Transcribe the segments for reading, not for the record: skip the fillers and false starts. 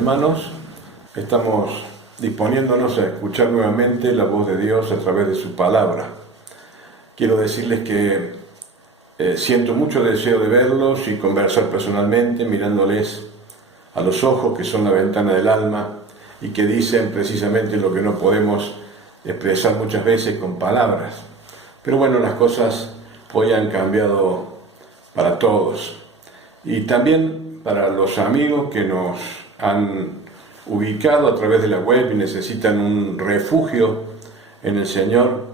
hermanos, estamos disponiéndonos a escuchar nuevamente la voz de Dios a través de su palabra. Quiero decirles que siento mucho deseo de verlos y conversar personalmente, mirándoles a los ojos, que son la ventana del alma, y que dicen precisamente lo que no podemos expresar muchas veces con palabras. Pero bueno, las cosas hoy han cambiado para todos. Y también para los amigos que nos han ubicado a través de la web y necesitan un refugio en el Señor,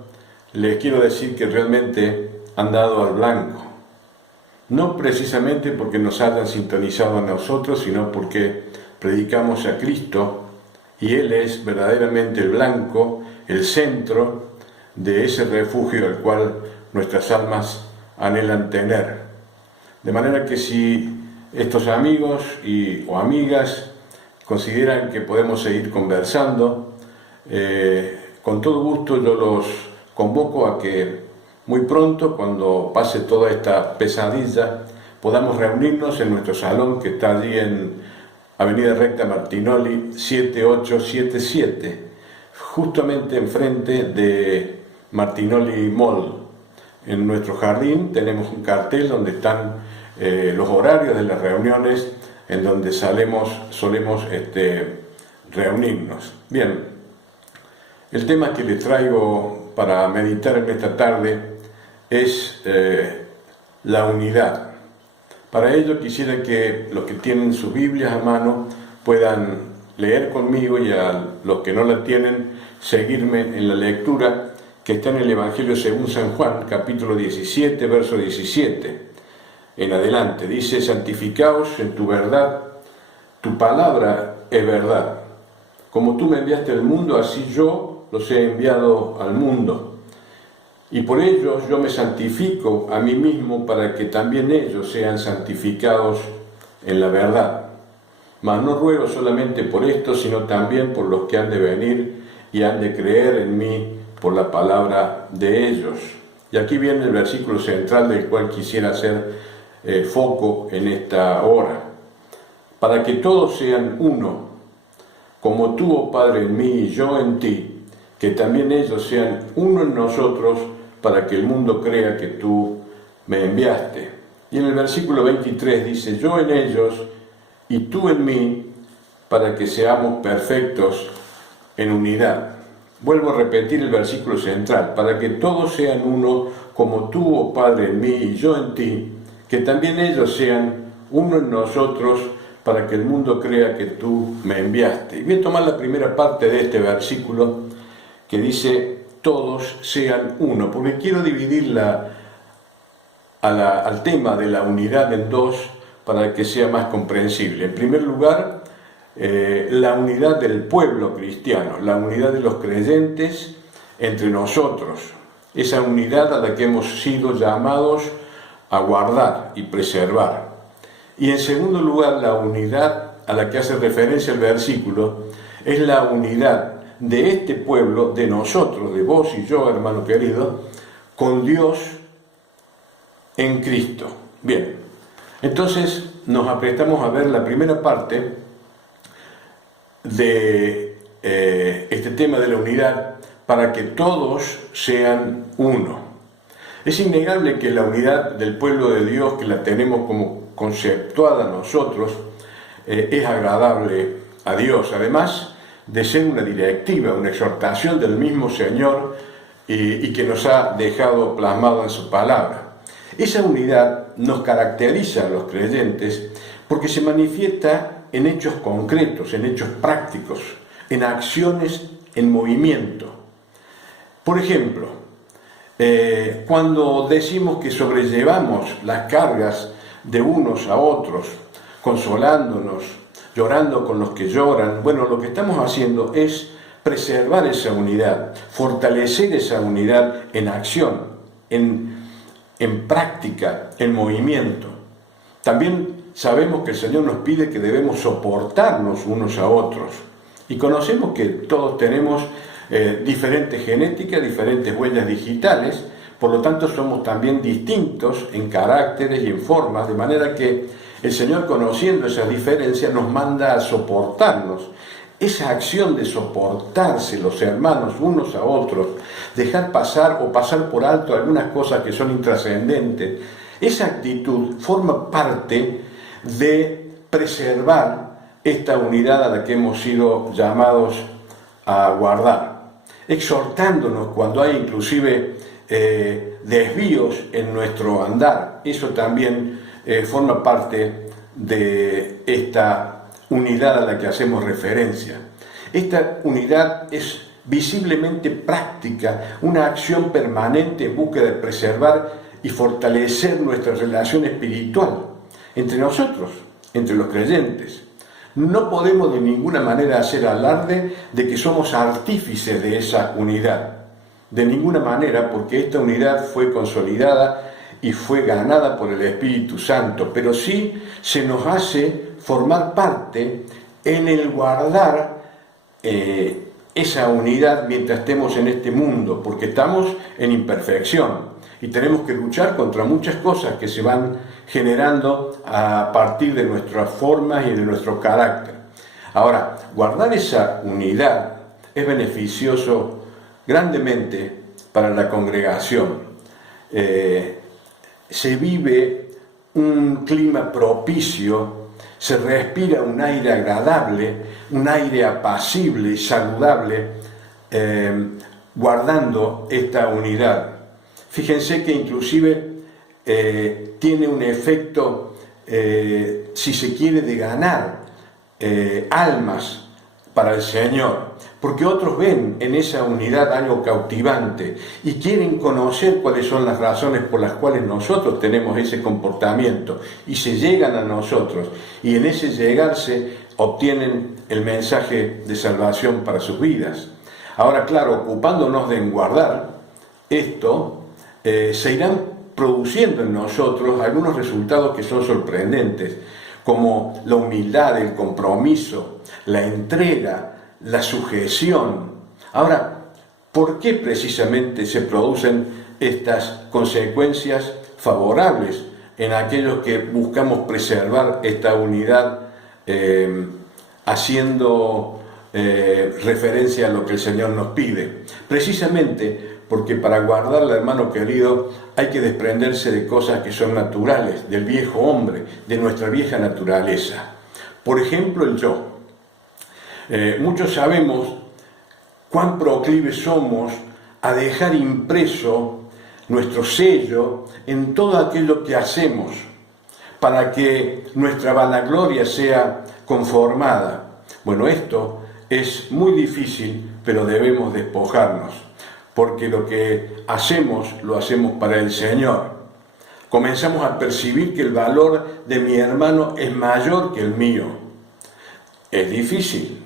les quiero decir que realmente han dado al blanco. No precisamente porque nos hayan sintonizado a nosotros, sino porque predicamos a Cristo y Él es verdaderamente el blanco, el centro de ese refugio al cual nuestras almas anhelan tener. De manera que si estos amigos o amigas consideran que podemos seguir conversando, con todo gusto yo los convoco a que muy pronto, cuando pase toda esta pesadilla, podamos reunirnos en nuestro salón que está allí en Avenida Recta Martinoli 7877, justamente enfrente de Martinoli Mall. En nuestro jardín tenemos un cartel donde están los horarios de las reuniones en donde solemos reunirnos. Bien, el tema que les traigo para meditar en esta tarde es la unidad. Para ello quisiera que los que tienen sus Biblias a mano puedan leer conmigo, y a los que no la tienen, seguirme en la lectura que está en el Evangelio según San Juan, capítulo 17, verso 17. En adelante, dice: santificaos en tu verdad, tu palabra es verdad. Como tú me enviaste al mundo, así yo los he enviado al mundo. Y por ellos yo me santifico a mí mismo, para que también ellos sean santificados en la verdad. Mas no ruego solamente por esto, sino también por los que han de venir y han de creer en mí por la palabra de ellos. Y aquí viene el versículo central del cual quisiera hacer foco en esta hora. Para que todos sean uno, como tú, oh Padre, en mí y yo en ti, que también ellos sean uno en nosotros, para que el mundo crea que tú me enviaste. Y en el versículo 23 dice: yo en ellos y tú en mí, para que seamos perfectos en unidad. Vuelvo a repetir el versículo central: para que todos sean uno, como tú, oh Padre, en mí y yo en ti, que también ellos sean uno en nosotros, para que el mundo crea que tú me enviaste. Y voy a tomar la primera parte de este versículo que dice: todos sean uno, porque quiero dividirla al tema de la unidad en dos para que sea más comprensible. En primer lugar, la unidad del pueblo cristiano, la unidad de los creyentes entre nosotros, esa unidad a la que hemos sido llamados a guardar y preservar. Y en segundo lugar, la unidad a la que hace referencia el versículo es la unidad de este pueblo, de nosotros, de vos y yo, hermano querido, con Dios en Cristo. Bien, entonces nos aprestamos a ver la primera parte de este tema de la unidad, para que todos sean uno. Es innegable que la unidad del pueblo de Dios, que la tenemos como conceptuada nosotros, es agradable a Dios, además de ser una directiva, una exhortación del mismo Señor, y que nos ha dejado plasmado en su palabra. Esa unidad nos caracteriza a los creyentes porque se manifiesta en hechos concretos, en hechos prácticos, en acciones en movimiento. Por ejemplo, cuando decimos que sobrellevamos las cargas de unos a otros, consolándonos, llorando con los que lloran, bueno, lo que estamos haciendo es preservar esa unidad, fortalecer esa unidad en acción, en práctica, en movimiento. También sabemos que el Señor nos pide que debemos soportarnos unos a otros. Y conocemos que todos tenemos diferentes genéticas, diferentes huellas digitales, Por lo tanto, somos también distintos en caracteres y en formas, de manera que el Señor, conociendo esas diferencias, nos manda a soportarnos. Esa acción de soportarse los hermanos unos a otros, dejar pasar o pasar por alto algunas cosas que son intrascendentes, esa actitud forma parte de preservar esta unidad a la que hemos sido llamados a guardar, exhortándonos cuando hay inclusive desvíos en nuestro andar. Eso también forma parte de esta unidad a la que hacemos referencia. Esta unidad es visiblemente práctica, una acción permanente en busca de preservar y fortalecer nuestra relación espiritual entre nosotros, entre los creyentes. No podemos de ninguna manera hacer alarde de que somos artífices de esa unidad. De ninguna manera, porque esta unidad fue consolidada y fue ganada por el Espíritu Santo, pero sí se nos hace formar parte en el guardar esa unidad mientras estemos en este mundo, porque estamos en imperfección y tenemos que luchar contra muchas cosas que se van generando a partir de nuestras formas y de nuestro carácter. Ahora, guardar esa unidad es beneficioso grandemente para la congregación. Se vive un clima propicio, se respira un aire agradable, un aire apacible y saludable, guardando esta unidad. Fíjense que inclusive tiene un efecto, si se quiere, de ganar almas para el Señor, porque otros ven en esa unidad algo cautivante y quieren conocer cuáles son las razones por las cuales nosotros tenemos ese comportamiento, y se llegan a nosotros, y en ese llegarse obtienen el mensaje de salvación para sus vidas. Ahora, claro, ocupándonos de guardar esto, se irán produciendo en nosotros algunos resultados que son sorprendentes, como la humildad, el compromiso, la entrega, la sujeción. Ahora, ¿por qué precisamente se producen estas consecuencias favorables en aquellos que buscamos preservar esta unidad, haciendo referencia a lo que el Señor nos pide? Precisamente porque para guardarla, hermano querido, hay que desprenderse de cosas que son naturales, del viejo hombre, de nuestra vieja naturaleza. Por ejemplo, el yo. Muchos sabemos cuán proclives somos a dejar impreso nuestro sello en todo aquello que hacemos, para que nuestra vanagloria sea conformada. Bueno, esto es muy difícil, pero debemos despojarnos, porque lo que hacemos, lo hacemos para el Señor. Comenzamos a percibir que el valor de mi hermano es mayor que el mío. Es difícil,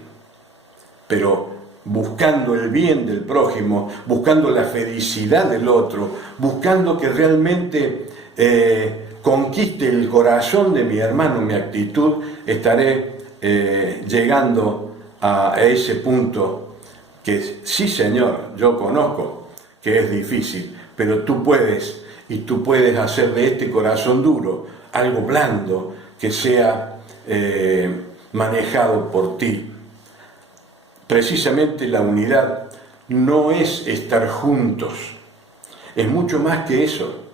pero buscando el bien del prójimo, buscando la felicidad del otro, buscando que realmente conquiste el corazón de mi hermano, mi actitud, estaré llegando a ese punto que sí, Señor, yo conozco que es difícil, pero tú puedes, y tú puedes hacer de este corazón duro algo blando que sea manejado por ti. Precisamente la unidad no es estar juntos, es mucho más que eso.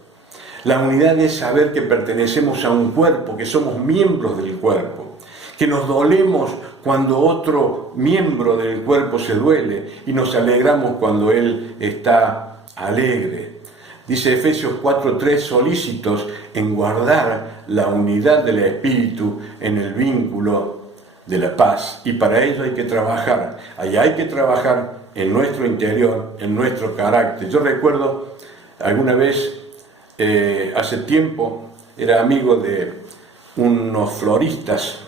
La unidad es saber que pertenecemos a un cuerpo, que somos miembros del cuerpo, que nos dolemos cuando otro miembro del cuerpo se duele y nos alegramos cuando él está alegre. Dice Efesios 4:3, solícitos en guardar la unidad del Espíritu en el vínculo de la paz, y para ello hay que trabajar. Ahí hay que trabajar en nuestro interior, en nuestro carácter. Yo recuerdo alguna vez, hace tiempo, era amigo de unos floristas,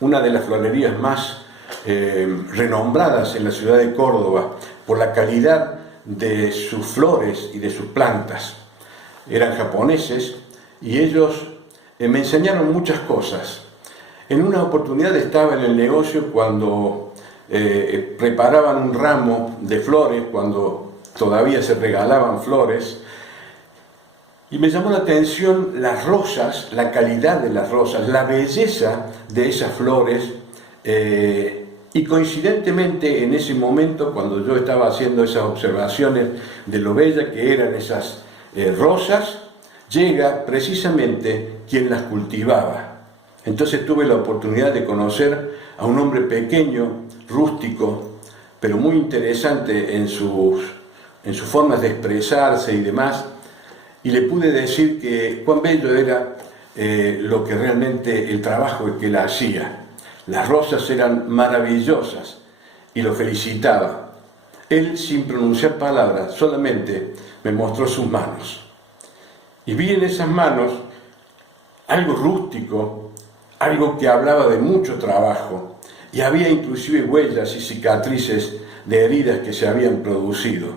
una de las florerías más renombradas en la ciudad de Córdoba por la calidad de sus flores y de sus plantas. Eran japoneses y ellos me enseñaron muchas cosas. En una oportunidad estaba en el negocio cuando preparaban un ramo de flores, cuando todavía se regalaban flores, Y me llamó la atención las rosas, la calidad de las rosas, la belleza de esas flores. Y coincidentemente en ese momento, cuando yo estaba haciendo esas observaciones de lo bella que eran esas rosas, llega precisamente quien las cultivaba. Entonces tuve la oportunidad de conocer a un hombre pequeño, rústico, pero muy interesante en sus formas de expresarse y demás, y le pude decir que cuán bello era lo que realmente el trabajo que él hacía. Las rosas eran maravillosas y lo felicitaba. Él, sin pronunciar palabras, solamente me mostró sus manos. Y vi en esas manos algo rústico, algo que hablaba de mucho trabajo, y había inclusive huellas y cicatrices de heridas que se habían producido.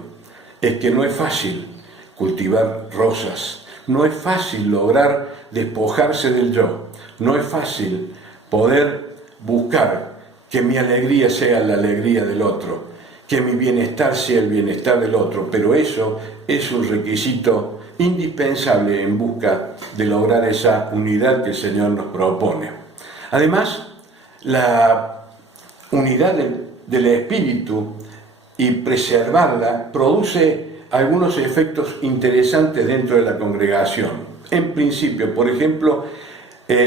Es que no es fácil cultivar rosas, no es fácil lograr despojarse del yo, no es fácil poder buscar que mi alegría sea la alegría del otro, que mi bienestar sea el bienestar del otro, pero eso es un requisito indispensable en busca de lograr esa unidad que el Señor nos propone. Además, la unidad del espíritu y preservarla produce algunos efectos interesantes dentro de la congregación. En principio, por ejemplo,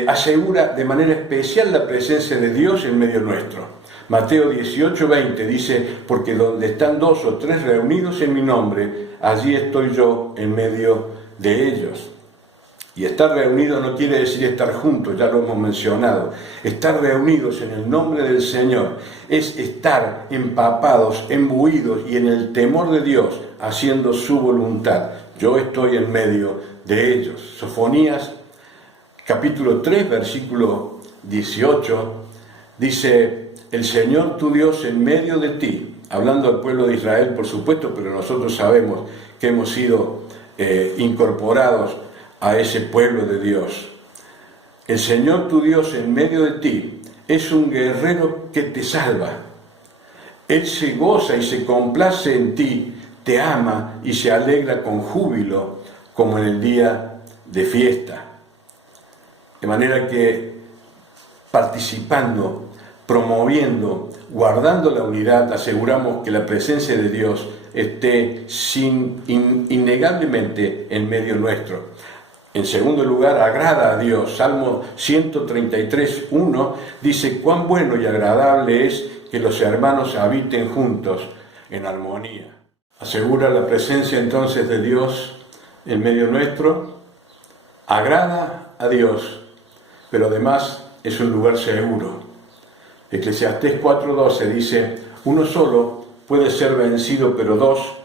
asegura de manera especial la presencia de Dios en medio nuestro. Mateo 18:20 dice, porque donde están 2 o 3 reunidos en mi nombre, allí estoy yo en medio de ellos. Y estar reunidos no quiere decir estar juntos, ya lo hemos mencionado. Estar reunidos en el nombre del Señor es estar empapados, embuidos y en el temor de Dios, haciendo su voluntad. Yo estoy en medio de ellos. Sofonías capítulo 3, versículo 18, dice, el Señor tu Dios en medio de ti, hablando al pueblo de Israel, por supuesto, pero nosotros sabemos que hemos sido incorporados a ese pueblo de Dios. El Señor tu Dios en medio de ti es un guerrero que te salva. Él se goza y se complace en ti, te ama y se alegra con júbilo, como en el día de fiesta. De manera que participando, promoviendo, guardando la unidad, aseguramos que la presencia de Dios esté innegablemente en medio nuestro. En segundo lugar, agrada a Dios. Salmo 133:1 dice, cuán bueno y agradable es que los hermanos habiten juntos en armonía. Asegura la presencia entonces de Dios en medio nuestro, agrada a Dios, pero además es un lugar seguro. Eclesiastés 4:12 dice, uno solo puede ser vencido, pero 2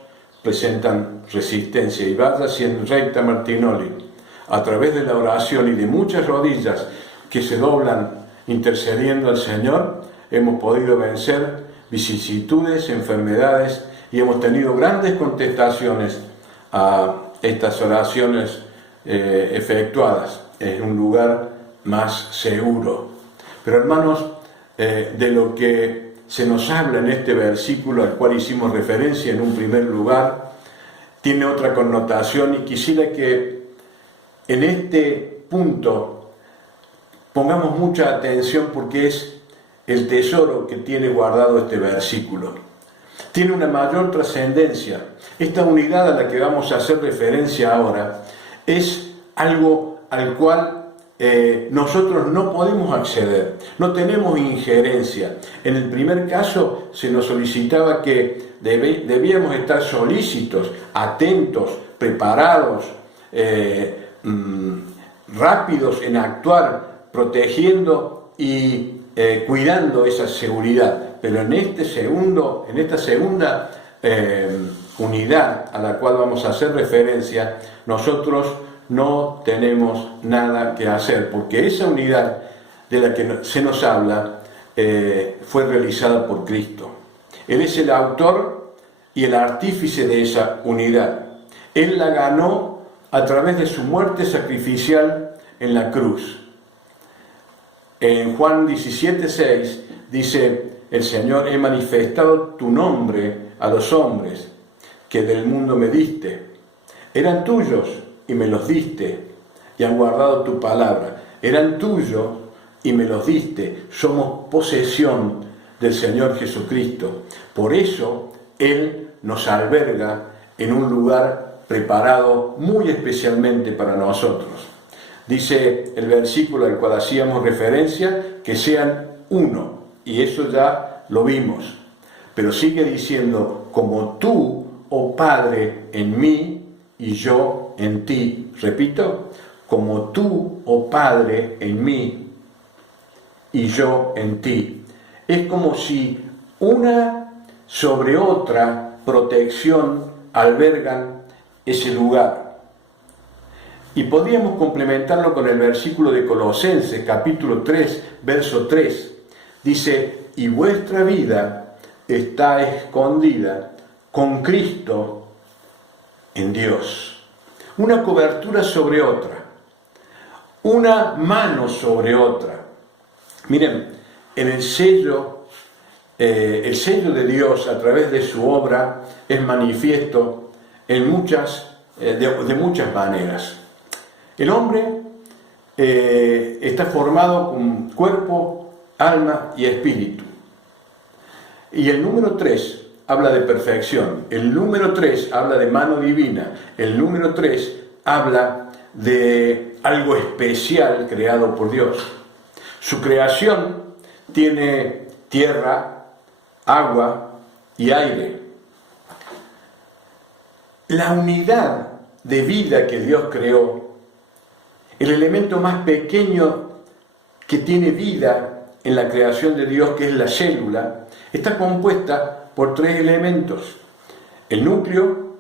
presentan resistencia. Y vaya siendo recta Martinoli, a través de la oración y de muchas rodillas que se doblan intercediendo al Señor, hemos podido vencer vicisitudes, enfermedades, y hemos tenido grandes contestaciones a estas oraciones efectuadas en un lugar más seguro. Pero hermanos, de lo que se nos habla en este versículo al cual hicimos referencia en un primer lugar, tiene otra connotación, y quisiera que en este punto pongamos mucha atención, porque es el tesoro que tiene guardado este versículo. Tiene una mayor trascendencia. Esta unidad a la que vamos a hacer referencia ahora es algo al cual nosotros no podemos acceder, no tenemos injerencia. En el primer caso se nos solicitaba que debíamos estar solícitos, atentos, preparados, rápidos en actuar, protegiendo y cuidando esa seguridad. Pero en esta segunda unidad a la cual vamos a hacer referencia, nosotros no tenemos nada que hacer, porque esa unidad de la que se nos habla fue realizada por Cristo. Él es el autor y el artífice de esa unidad. Él la ganó a través de su muerte sacrificial en la cruz. En Juan 17:6 dice, el Señor, he manifestado tu nombre a los hombres que del mundo me diste. Eran tuyos, y me los diste, y han guardado tu palabra. Eran tuyos y me los diste. Somos posesión del Señor Jesucristo. Por eso Él nos alberga en un lugar preparado muy especialmente para nosotros. Dice el versículo al cual hacíamos referencia, que sean uno, y eso ya lo vimos. Pero sigue diciendo, como tú, oh Padre, en mí y yo en ti. Repito, como tú, oh Padre, en mí y yo en ti. Es como si una sobre otra protección albergan ese lugar. Y podríamos complementarlo con el versículo de Colosenses, capítulo 3, verso 3. Dice, y vuestra vida está escondida con Cristo en Dios. Una cobertura sobre otra, una mano sobre otra. Miren, en el sello de Dios a través de su obra es manifiesto en de muchas maneras. El hombre está formado con cuerpo, alma y espíritu. Y el número 3 habla de perfección. El número 3 habla de mano divina. El número 3 habla de algo especial creado por Dios. Su creación tiene tierra, agua y aire. La unidad de vida que Dios creó, el elemento más pequeño que tiene vida en la creación de Dios, que es la célula, está compuesta por 3 elementos. El núcleo,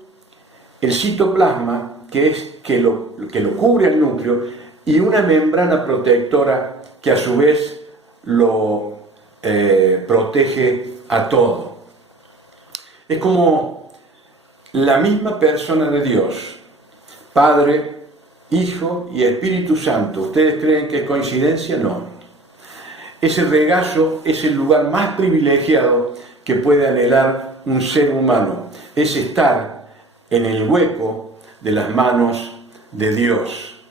el citoplasma, que lo cubre al núcleo, y una membrana protectora que a su vez lo protege a todo. Es como la misma persona de Dios, Padre, Hijo y Espíritu Santo. ¿Ustedes creen que es coincidencia? No. Ese regazo es el lugar más privilegiado que puede anhelar un ser humano. Es estar en el hueco de las manos de Dios.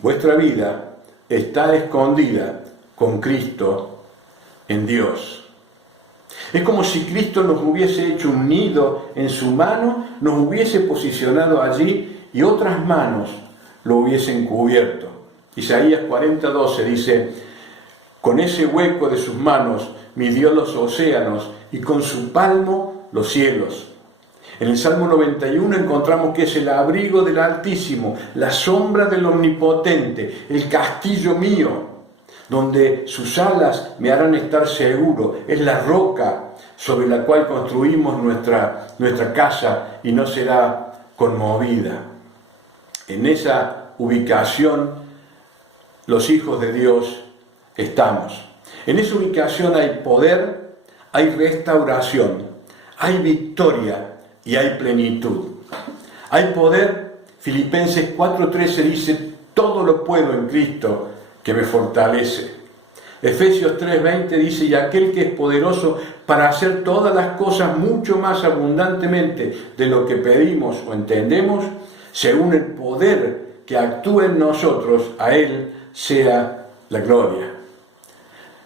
Vuestra vida está escondida con Cristo en Dios. Es como si Cristo nos hubiese hecho un nido en su mano, nos hubiese posicionado allí y otras manos lo hubiesen cubierto. Isaías 40:12 dice, con ese hueco de sus manos midió los océanos y con su palmo los cielos. En el Salmo 91 encontramos que es el abrigo del Altísimo, la sombra del Omnipotente, el castillo mío, donde sus alas me harán estar seguro. Es la roca sobre la cual construimos nuestra casa y no será conmovida. En esa ubicación los hijos de Dios estamos. En esa ubicación hay poder, hay restauración, hay victoria y hay plenitud. Hay poder. Filipenses 4:13 dice, todo lo puedo en Cristo que me fortalece. Efesios 3:20 dice, y aquel que es poderoso para hacer todas las cosas mucho más abundantemente de lo que pedimos o entendemos, según el poder que actúa en nosotros, a Él sea la gloria.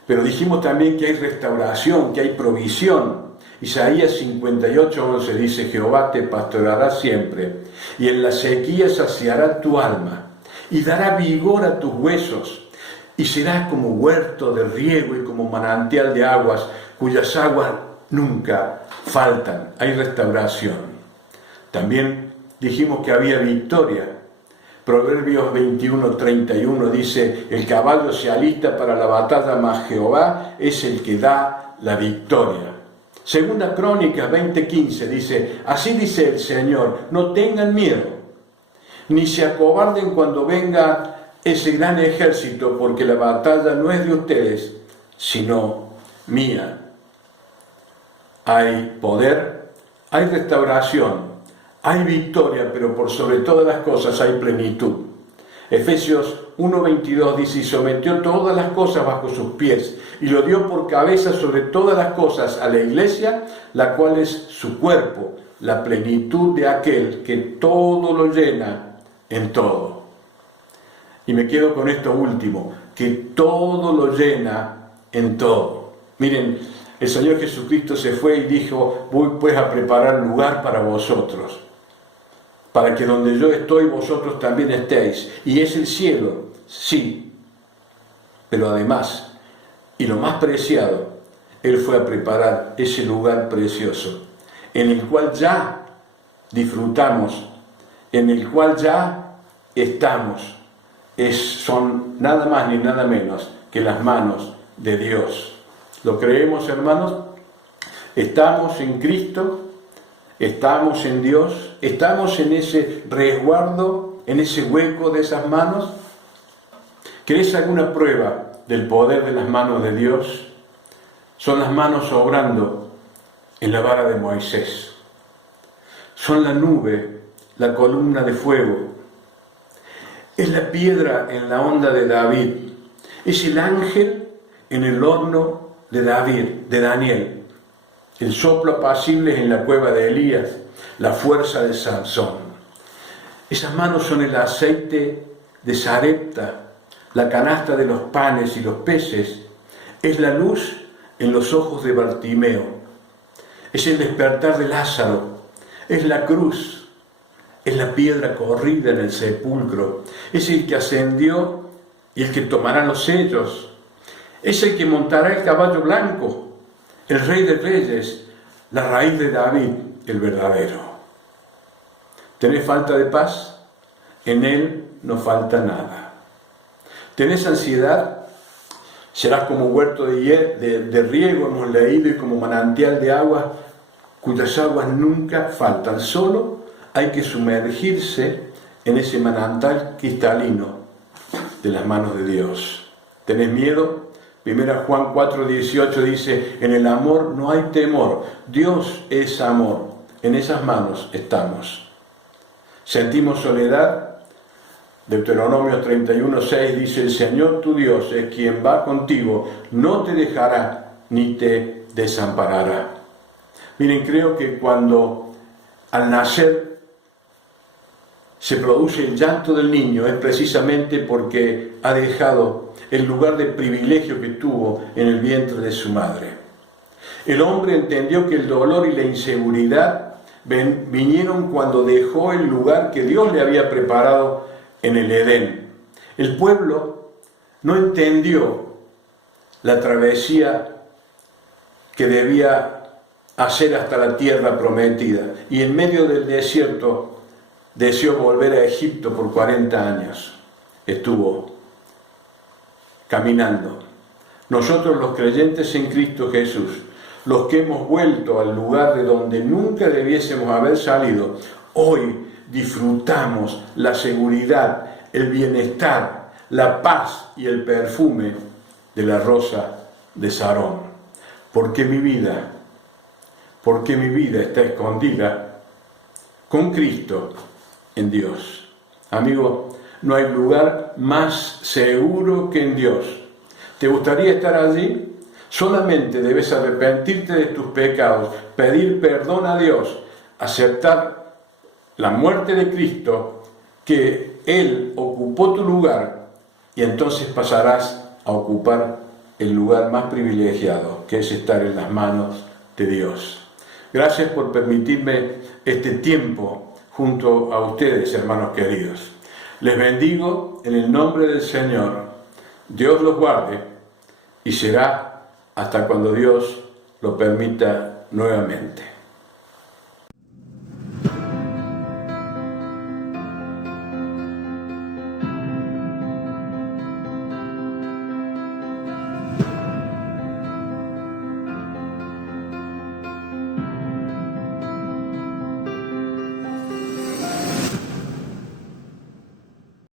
Pero dijimos también que hay restauración, que hay provisión. Isaías 58:11 dice, Jehová te pastoreará siempre, y en la sequía saciará tu alma, y dará vigor a tus huesos, y serás como huerto de riego y como manantial de aguas, cuyas aguas nunca faltan. Hay restauración. También dijimos que había victoria. Proverbios 21:31 dice, el caballo se alista para la batalla, mas Jehová es el que da la victoria. Segunda Crónicas 20:15 dice, así dice el Señor, no tengan miedo, ni se acobarden cuando venga ese gran ejército, porque la batalla no es de ustedes, sino mía. Hay poder, hay restauración, hay victoria, pero por sobre todas las cosas hay plenitud. Efesios 1:22 dice, y sometió todas las cosas bajo sus pies, y lo dio por cabeza sobre todas las cosas a la iglesia, la cual es su cuerpo, la plenitud de aquel que todo lo llena en todo. Y me quedo con esto último, que todo lo llena en todo. Miren, el Señor Jesucristo se fue y dijo, voy pues a preparar lugar para vosotros, para que donde yo estoy vosotros también estéis. Y es el cielo, sí, pero además, y lo más preciado, Él fue a preparar ese lugar precioso, en el cual ya disfrutamos, en el cual ya estamos. Son nada más ni nada menos que las manos de Dios. ¿Lo creemos, hermanos? Estamos en Cristo, estamos en Dios, estamos en ese resguardo, en ese hueco de esas manos. ¿Querés alguna prueba del poder de las manos de Dios? Son las manos obrando en la vara de Moisés. Son la nube, la columna de fuego. Es la piedra en la onda de David. Es el ángel en el horno de David, de Daniel. El soplo apacible en la cueva de Elías. La fuerza de Sansón. Esas manos son el aceite de Sarepta, la canasta de los panes y los peces. Es la luz en los ojos de Bartimeo. Es el despertar de Lázaro. Es la cruz. Es la piedra corrida en el sepulcro. Es el que ascendió y el que tomará los sellos. Es el que montará el caballo blanco, el Rey de Reyes, la raíz de David, el verdadero. ¿Tenés falta de paz? En Él no falta nada. ¿Tenés ansiedad? Serás como huerto de riego, hemos leído, y como manantial de agua, cuyas aguas nunca faltan. Solo hay que sumergirse en ese manantial cristalino de las manos de Dios. ¿Tenés miedo? 1 Juan 4:18 dice, en el amor no hay temor, Dios es amor, en esas manos estamos. ¿Sentimos soledad? Deuteronomio 31:6 dice, el Señor tu Dios es quien va contigo, no te dejará ni te desamparará. Miren, creo que cuando al nacer se produce el llanto del niño, es precisamente porque ha dejado el lugar de privilegio que tuvo en el vientre de su madre. El hombre entendió que el dolor y la inseguridad vinieron cuando dejó el lugar que Dios le había preparado en el Edén. El pueblo no entendió la travesía que debía hacer hasta la tierra prometida, y en medio del desierto deseó volver a Egipto por 40 años. Estuvo caminando. Nosotros, los creyentes en Cristo Jesús, los que hemos vuelto al lugar de donde nunca debiésemos haber salido, hoy disfrutamos la seguridad, el bienestar, la paz y el perfume de la rosa de Sarón. Porque mi vida está escondida con Cristo en Dios. Amigo, no hay lugar más seguro que en Dios. ¿Te gustaría estar allí? Solamente debes arrepentirte de tus pecados, pedir perdón a Dios, aceptar la muerte de Cristo, que Él ocupó tu lugar, y entonces pasarás a ocupar el lugar más privilegiado, que es estar en las manos de Dios. Gracias por permitirme este tiempo junto a ustedes, hermanos queridos. Les bendigo en el nombre del Señor. Dios los guarde, y será hasta cuando Dios lo permita nuevamente.